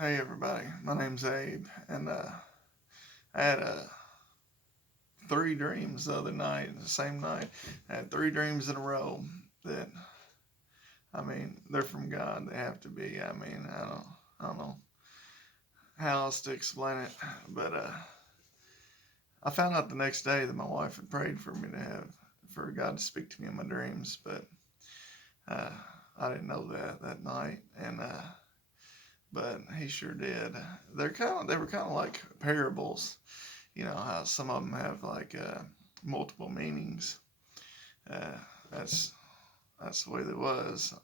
Hey everybody, my name's Abe, and I had three dreams the other night, the same night. I had three dreams in a row that, they're from God. They have to be. I don't know how else to explain it, but I found out the next day that my wife had prayed for me for God to speak to me in my dreams, but uh, I didn't know that night, and but He sure did. They were kind of like parables. You know how some of them have like multiple meanings. Uh, that's that's the way it was.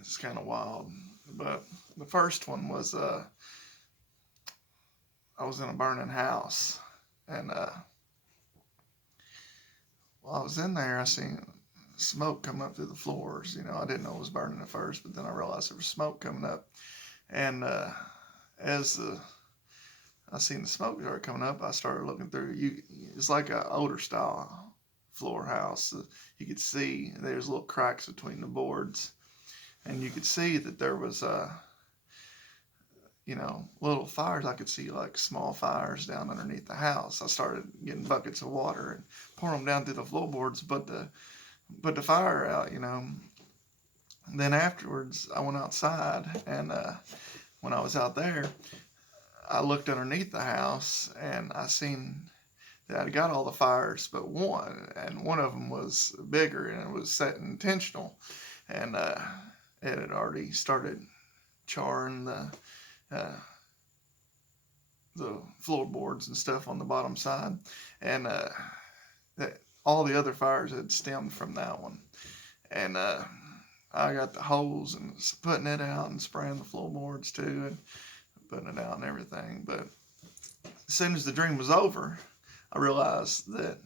It's kind of wild. But the first one was I was in a burning house, and while I was in there, I seen smoke coming up through the floors. You know, I didn't know it was burning at first, but then I realized there was smoke coming up, and as I seen the smoke start coming up, I started looking through. It's like an older style floor house. You could see there's little cracks between the boards, and you could see that there was little fires. I could see like small fires down underneath the house. I started getting buckets of water and pouring them down through the floorboards, but the fire out. And then afterwards, I went outside, and when I was out there, I looked underneath the house, and I seen that I got all the fires but one, and one of them was bigger and it was set intentional, and it had already started charring uh, the floorboards and stuff on the bottom side, and that all the other fires had stemmed from that one, and I got the hose and putting it out and spraying the floorboards too and putting it out and everything, but as soon as the dream was over, I realized that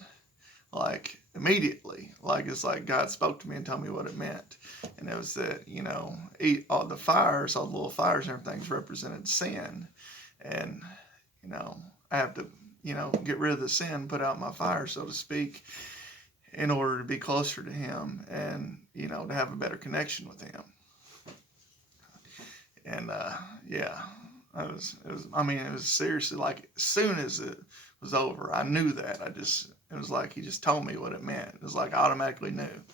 like immediately. Like it's like God spoke to me and told me what it meant, and it was that all the fires, all the little fires and everything's represented sin, and I have to get rid of the sin, put out my fire, so to speak, in order to be closer to Him and to have a better connection with Him. And yeah, it was seriously like as soon as it was over, I knew that. It was like He just told me what it meant. It was like I automatically knew.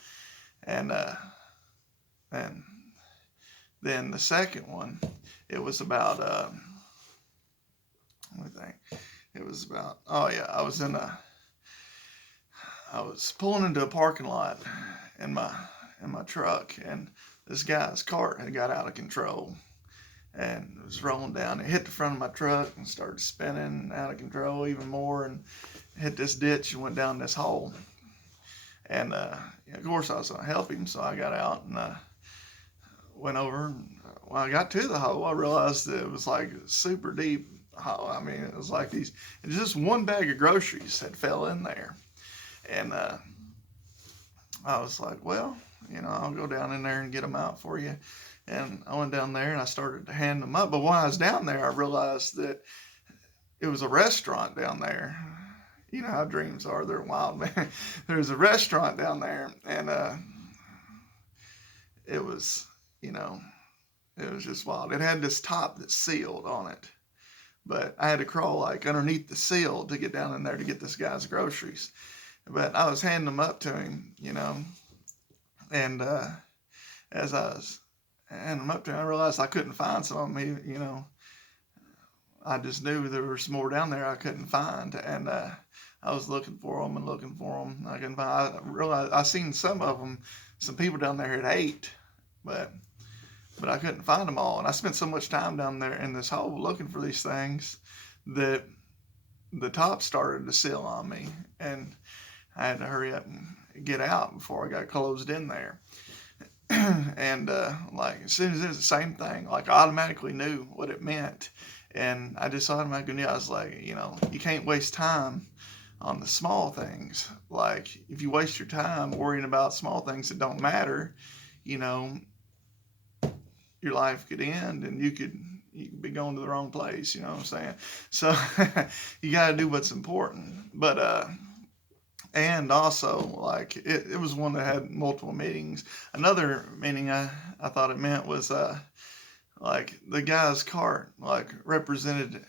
And and then the second one, it was about let me think. It was about oh yeah, I was pulling into a parking lot in my truck, and this guy's cart had got out of control, and it was rolling down. It hit the front of my truck and started spinning out of control even more, and hit this ditch and went down this hole. And of course, I was going to help him, so I got out and went over. And when I got to the hole, I realized that it was like a super deep hole. It was like just one bag of groceries had fell in there. And I was like, well, I'll go down in there and get them out for you. And I went down there and I started to hand them up. But while I was down there, I realized that it was a restaurant down there. You know how dreams are, they're wild, man. There's a restaurant down there, and it was, you know, it was just wild. It had this top that's sealed on it, but I had to crawl like underneath the seal to get down in there to get this guy's groceries. But I was handing them up to him, and as I was handing them up to him, I realized I couldn't find some of them. I just knew there was more down there I couldn't find, and I was looking for them and looking for them. I couldn't find. I realized I seen some of them. Some people down there had ate, but I couldn't find them all. And I spent so much time down there in this hole looking for these things that the top started to seal on me, and I had to hurry up and get out before I got closed in there. And like as soon as it was the same thing, like I automatically knew what it meant, and I just automatically knew. I was like, you can't waste time on the small things. Like if you waste your time worrying about small things that don't matter, you know, your life could end and you could be going to the wrong place. You know what I'm saying? So you got to do what's important. But and also like it was one that had multiple meanings. Another meaning I thought it meant was like the guy's cart like represented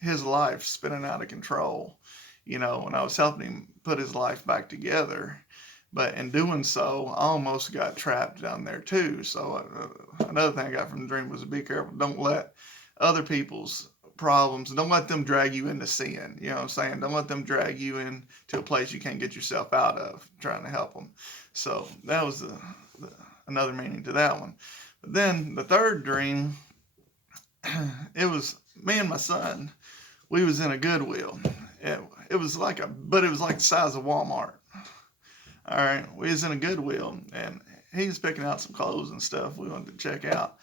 his life spinning out of control, and I was helping him put his life back together. But in doing so, I almost got trapped down there too. So another thing I got from the dream was to be careful. Don't let other people's problems, don't let them drag you into sin. You know what I'm saying? Don't let them drag you into a place you can't get yourself out of trying to help them. So that was another meaning to that one. But then the third dream, it was me and my son. We was in a Goodwill. It was like but it was like the size of Walmart. All right, we was in a Goodwill, and he was picking out some clothes and stuff we wanted to check out.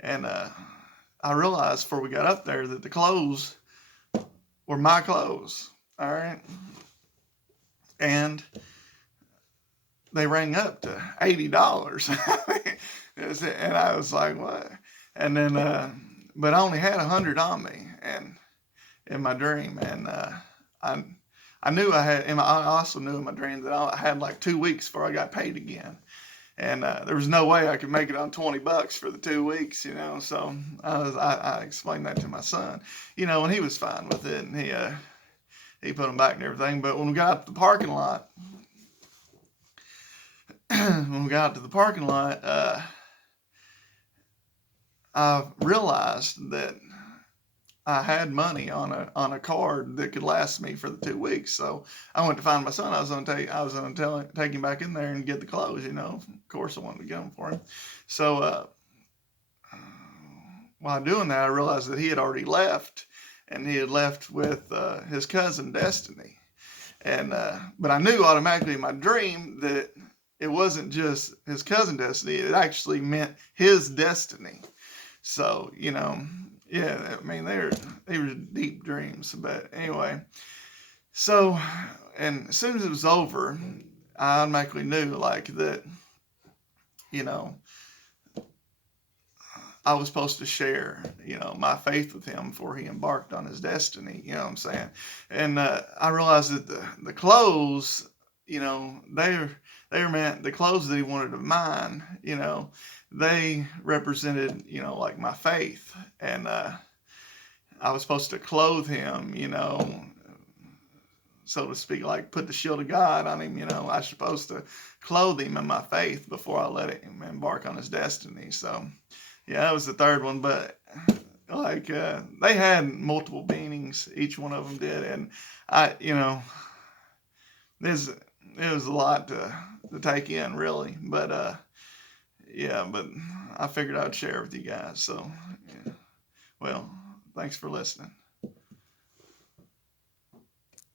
And I realized before we got up there that the clothes were my clothes. All right, and they rang up to $80. And I was like, what? And then, but I only had 100 on me, and in my dream, and I knew I had. I also knew in my dream that I had like 2 weeks before I got paid again, and there was no way I could make it on $20 for the 2 weeks, So I explained that to my son, and he was fine with it, and he put them back and everything. But when we got to the parking lot, I realized that I had money on a card that could last me for the 2 weeks. So I went to find my son. I was gonna take him back in there and get the clothes. Of course, I wanted to get them for him. So while doing that, I realized that he had already left, and he had left with his cousin Destiny. And but I knew automatically in my dream that it wasn't just his cousin Destiny. It actually meant his destiny. So yeah, I mean they were deep dreams. But anyway, so and as soon as it was over, I automatically knew like that, you know, I was supposed to share, my faith with him before he embarked on his destiny. You know what I'm saying? And I realized that the clothes, they were meant the clothes that he wanted of mine. They represented, like my faith, and I was supposed to clothe him, so to speak, like put the shield of God on him. I was supposed to clothe him in my faith before I let him embark on his destiny. So, yeah, that was the third one. But like they had multiple meanings, each one of them did, and there's it was a lot to take in, really. But yeah, but I figured I'd share with you guys. So, yeah. Well, thanks for listening.